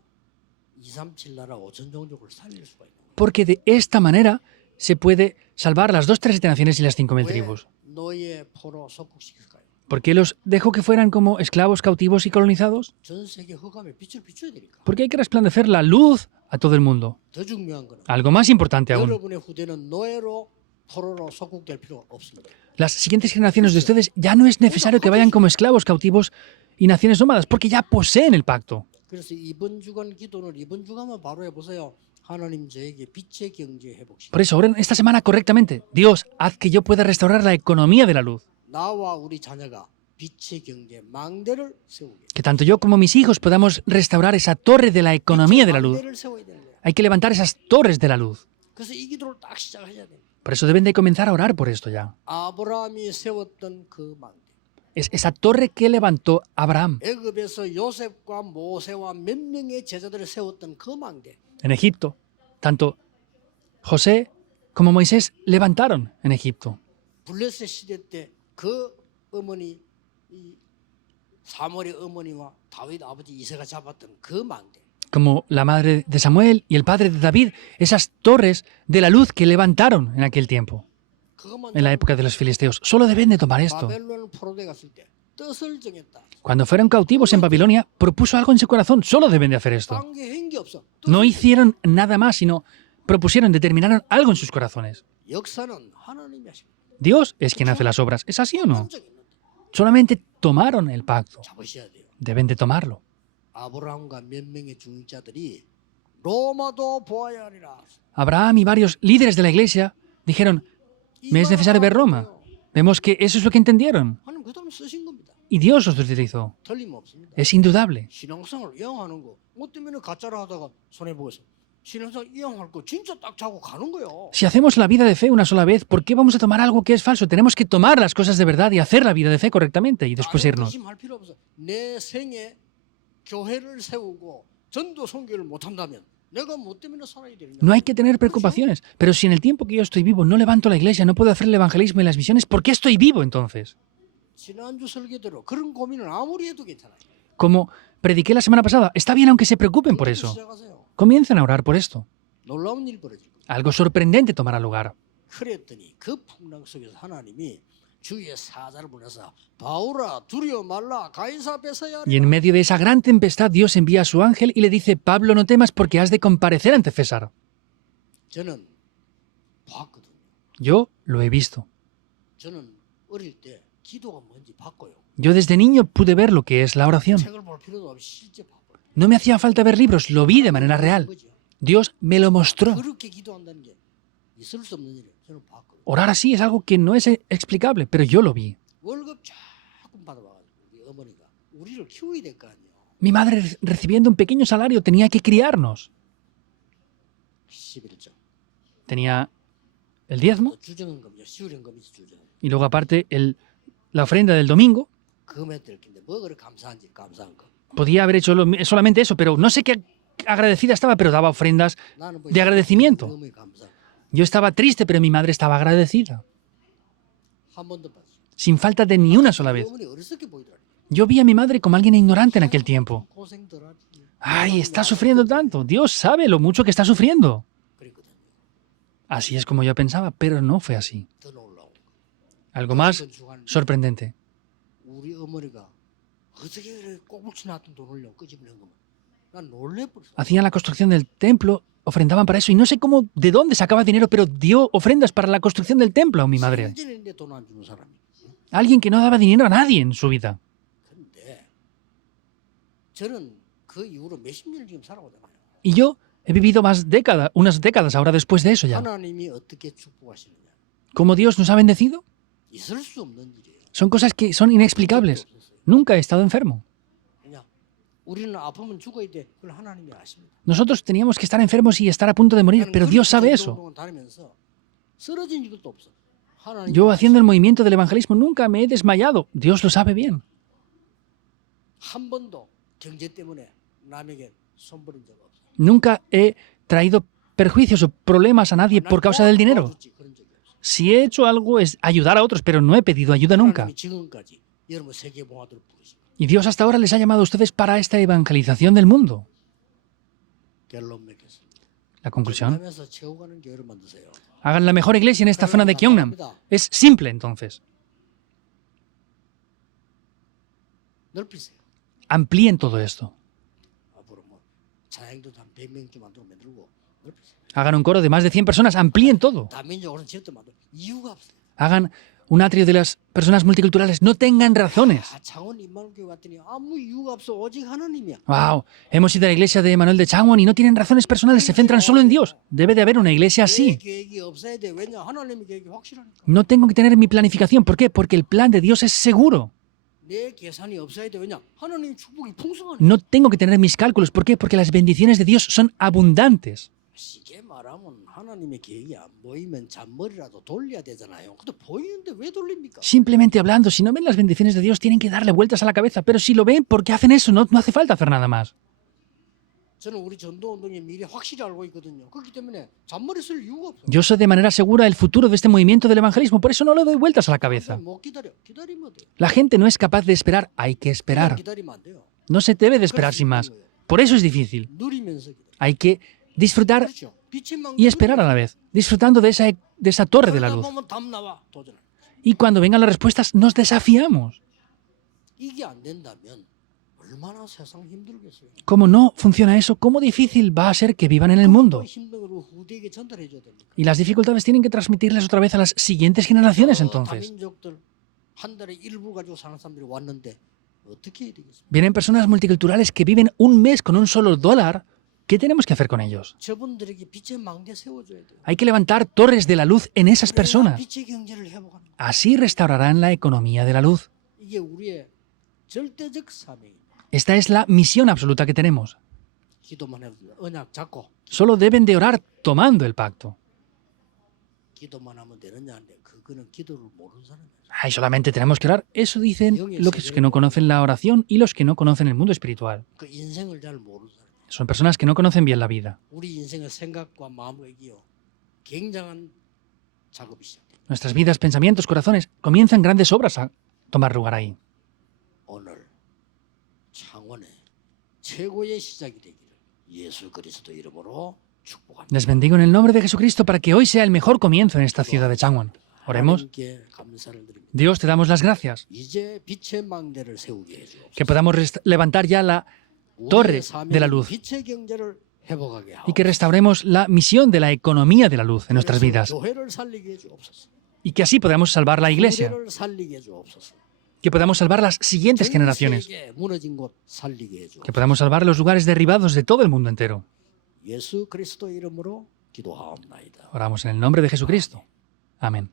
237 나라 5천 종족을 살릴 수가 있는 거예요. Porque de esta manera se puede salvar las 2,3 naciones y las 5,000 왜 tribus. 노예 포로 속국시킬까요? ¿Por qué los dejó que fueran como esclavos cautivos y colonizados? 전 세계 흑암에 빛을 비춰야 되니까. Porque hay que resplandecer la luz a todo el mundo. 더 중요한 거는 Algo más importante aún. 여러분의 후대는 노예로 포로로 속국될 필요가 없습니다. Las siguientes generaciones de ustedes ya no es necesario que vayan como esclavos cautivos y naciones nómadas, porque ya poseen el pacto. 그래서 이번 주간 기도는 이번 주간만 바로 해보세요. 하나님 저에게 빛의 경제 회복시켜. Por eso, oren esta semana correctamente. Dios, haz que yo pueda restaurar la economía de la luz. 나와 우리 자녀가 빛의 경제 망대를 세우게. Que tanto yo como mis hijos podamos restaurar esa torre de la economía de la luz. 망대를 세워야 되는 거예요. Hay que levantar esas torres de la luz. 그래서 이 기도를 딱 시작하셔야 돼요. Por eso deben de comenzar a orar por esto ya. 아브라함이 세웠던 그 망대. Es esa torre que levantó Abraham 애굽에서 요셉과 모세와 몇 명의 제자들을 세웠던 그 망대. en Egipto. Tanto José como Moisés levantaron en Egipto. 블레셋 시대 때 그 어머니 이 사무엘의 어머니와 다윗 아버지 이새가 잡았던 그 망대. Como la madre de Samuel y el padre de David, esas torres de la luz que levantaron en aquel tiempo, 그것만 en la época de los filisteos. Solo deben de tomar esto. 바벨론 포로대 갔을 때 뜻을 정했다. Cuando fueron cautivos en Babilonia, propuso algo en su corazón. Solo deben de hacer esto. 딴게 한 게 없어. No hicieron nada más, sino propusieron, determinaron algo en sus corazones. 역사는 하나님이 하십니다. Dios es quien hace las obras. ¿Es así o no? 한 적이 있는데 Solamente tomaron el pacto. 잡으셔야 돼요. Deben de tomarlo. 아브라함과 몇 명의 중직자들이 로마도 보아야 하리라. Abraham y varios líderes de la iglesia dijeron, me es necesario ver Roma. Vemos que eso es lo que entendieron. 하나님 그 사람 쓰신 겁니다. Y Dios los utilizó. 틀림없습니다. Es indudable. 신앙생활을 이용하는 거. 뭐 때문에 가짜라 하다가 손해보겠어. 신앙생활 이용할 거 진짜 딱 잡고 가는 거예요. Si hacemos la vida de fe una sola vez, ¿por qué vamos a tomar algo que es falso? Tenemos que tomar las cosas de verdad y hacer la vida de fe correctamente y después 다른 irnos. 의심할 필요 없어. 내 생에 교회를 세우고 전도 선교를 못 한다면 내가 뭐 때문에 살아야 되느냐. No hay que tener preocupaciones. Pero si en el tiempo que yo estoy vivo no levanto la iglesia, no puedo hacer el evangelismo y las misiones, ¿por qué estoy vivo entonces? 지난주 설교대로 그런 고민을 아무리 해도 괜찮아요. Como prediqué la semana pasada, está bien aunque se preocupen por eso. 시작하세요. Comiencen a orar por esto. 놀라운 일이 벌어질 거예요. Algo sorprendente tomará lugar. 그랬더니 그 풍랑 속에서 하나님이 주의 사자를 보내서 바울아 두려워 말라 가이사 앞에 서야 Y en medio de esa gran tempestad, Dios envía a su ángel y le dice, Pablo, no temas porque has de comparecer ante César. 저는 봤거든요. Yo lo he visto. 저는 어릴 때 기도가 뭔지 봤고요. Yo desde niño pude ver lo que es la oración. 책을 볼 필요도 없이 실제 봐버려. No me hacía falta ver libros, lo vi de manera real. Dios me lo mostró. 그렇게 기도한다는 게 있을 수 없는 일이에요. 저는 봤거든요. Orar así es algo que no es explicable, pero yo lo vi. 월급 조금 받아와가지고 우리 어머니가 우리를 키워야 될 거 아니에요. Mi madre, recibiendo un pequeño salario, tenía que criarnos. 11조. Tenía el diezmo 또 주정헌금이죠. 시우령금이 주정. y luego aparte la ofrenda del domingo. 금에 될 텐데 뭐 그렇게 감사한지 감사한 거. Podía haber hecho solamente eso, pero no sé qué agradecida estaba, pero daba ofrendas 나는 뭐 de agradecimiento. 너무 감사한 거. Yo estaba triste, pero mi madre estaba agradecida, 한 번도 봤어. sin falta de ni una sola vez. 어머니 어리석게 보이더라. Yo vi a mi madre como alguien ignorante en aquel tiempo. 고생들 하지. Ay, está sufriendo tanto. Dios sabe lo mucho que está sufriendo. 그랬거든요. Así es como yo pensaba, pero no fue así. 더 놀라운 거. Algo más 건축하는 sorprendente. 우리 어머니가 어떻게 그래 꼬불치 놨던 돈을 끄집어낸 거면 난 놀래버렸어. Hacían la construcción del templo, ofrendaban para eso y no sé cómo, de dónde sacaba dinero, pero dio ofrendas para la construcción del templo a mi madre. 생전에 돈안 주는 사람이. Alguien que no daba dinero a nadie en su vida. 근데 저는 그 이후로 몇십 년을 지금 살아오잖아요. Y yo he vivido unas décadas ahora después de eso ya. 하나님이 어떻게 축복하시느냐. ¿Cómo Dios nos ha bendecido? 있을 수 없는 일이에요. Son cosas que son inexplicables. Nunca he estado enfermo. 그냥 우리는 아프면 죽어야 돼. 그걸 하나님이 아십니다. Nosotros teníamos que estar enfermos y estar a punto de morir, pero Dios sabe eso. 동안 다니면서 쓰러진 적도 없어. 하나님이 Yo haciendo el movimiento del evangelismo nunca me he desmayado. Dios lo sabe bien. 한 번도 경제 때문에 남에게 손버린 적 없어. Nunca he traído perjuicios o problemas a nadie por causa del dinero. 도와줬지, 그런 적이 없어. Si he hecho algo es ayudar a otros, pero no he pedido ayuda nunca. 하나님이 지금까지 여러분 세계 봉화도를 부르시고 Y Dios hasta ahora les ha llamado a ustedes para esta evangelización del mundo. 결론 맺겠습니다. La conclusión. 하면서 채워가는 교회를 만드세요. Hagan la mejor iglesia en esta zona de Gyeongnam. Es simple entonces. 넓히세요. Amplíen todo esto. 앞으로 뭐 자행도 한 100명쯤 만들고 넓히세요. Hagan un coro de más de 100 personas. Amplíen todo. 다민족으로는 지역도 만들고 이유가 없어요. Hagan un atrio de las personas multiculturales. No tengan razones. 아, 창원 임마누교회 왔더니 아무 이유가 없어. 오직 하나님이야. Wow, hemos ido a la iglesia de Manuel de Changwon y no tienen razones personales, se centran solo en Dios. Debe de haber una iglesia 내 así. 계획이 없어야 돼. 왜냐? 하나님의 계획이 확실하니까. No tengo que tener mi planificación. ¿Por qué? Porque el plan de Dios es seguro. 내 계산이 없어야 돼. 왜냐? 하나님의 축복이 풍성하니까. No tengo que tener mis cálculos. ¿Por qué? Porque las bendiciones de Dios son abundantes. 쉽게 말하면 하나님의 계획이 안 보이면 잔머리라도 돌려야 되잖아요. 근데 보이는데 왜 돌립니까? Simplemente hablando, si no ven las bendiciones de Dios, tienen que darle vueltas a la cabeza. Pero si lo ven, ¿por qué hacen eso? No hace falta hacer nada más. 저는 우리 전도운동의 미래 확실히 알고 있거든요. 그렇기 때문에 잔머리 쓸 이유가 없어요. Yo sé de manera segura el futuro de este movimiento del evangelismo, por eso no le doy vueltas a la cabeza. 못 기다려. 기다리면 돼요. La gente no es capaz de esperar, hay que esperar. 기다리면 안 돼요. No se debe de esperar sin más. Por eso es difícil. 누리면서 기다려. Hay que disfrutar 그렇죠. 빛의 망대 y esperar a la vez, disfrutando de esa torre de la luz. 보면 답 나와. 도전을. Y cuando vengan las respuestas, nos desafiamos. 이게 안 된다면 얼마나 세상 힘들겠어요. Como no funciona eso, ¿cómo difícil va a ser que vivan en el mundo? 힘든 걸 후대에게 전달해 줘야 됩니까? Y las dificultades tienen que transmitirles otra vez a las siguientes generaciones entonces. 다민족들 한 달에 일부 가지고 사는 사람들이 왔는데 어떻게 해야 되겠습니까? Vienen personas multiculturales que viven un mes con un solo dólar. ¿Qué tenemos que hacer con ellos? 저분들에게 빛의 망대 세워줘야 돼요. Hay que levantar torres de la luz en esas personas. 빛의 경제를 회복하는 거예요. Así restaurarán la economía de la luz. 이게 우리의 절대적 사명입니다. Esta es la misión absoluta que tenemos. 기도만 해도 돼요. 언약 잡고 Solo deben de orar tomando el pacto. 기도만 하면 되느냐 하는데 그거는 기도를 모르는 사람이에요. Ay, solamente tenemos que orar. Eso dicen los que no conocen la oración y los que no conocen el mundo espiritual. 그 인생을 잘 모르는 사람. Son personas que no conocen bien la vida. 우리 인생의 생각과 마음이요 굉장한 작업이 시작돼요. Nuestras vidas, pensamientos, corazones, comienzan grandes obras a tomar lugar ahí. 오늘 창원의 최고의 시작이 되기를 예수 그리스도 이름으로 축복합니다. Les bendigo en el nombre de Jesucristo para que hoy sea el mejor comienzo en esta ciudad de Changwon. Oremos. 하나님께 감사를 드립니다. Dios, te damos las gracias. 이제 빛의 망대를 세우게 해주옵소서. Que podamos levantar ya la torre de la luz 빛의 경제를 회복하게 하옵소서. y que restauremos la misión de la economía de la luz en nuestras vidas. 교회를 살리게 해주옵소서. y que así podamos salvar la iglesia, 후대를 살리게 해 주옵소서. que podamos salvar las siguientes 전 generaciones, 세계 무너진 곳 살리게 해 que 주옵소서. podamos salvar los lugares derribados de todo el mundo entero. 예수 그리스도 이름으로 기도하옵나이다. Oramos en el nombre de Jesucristo. Amén.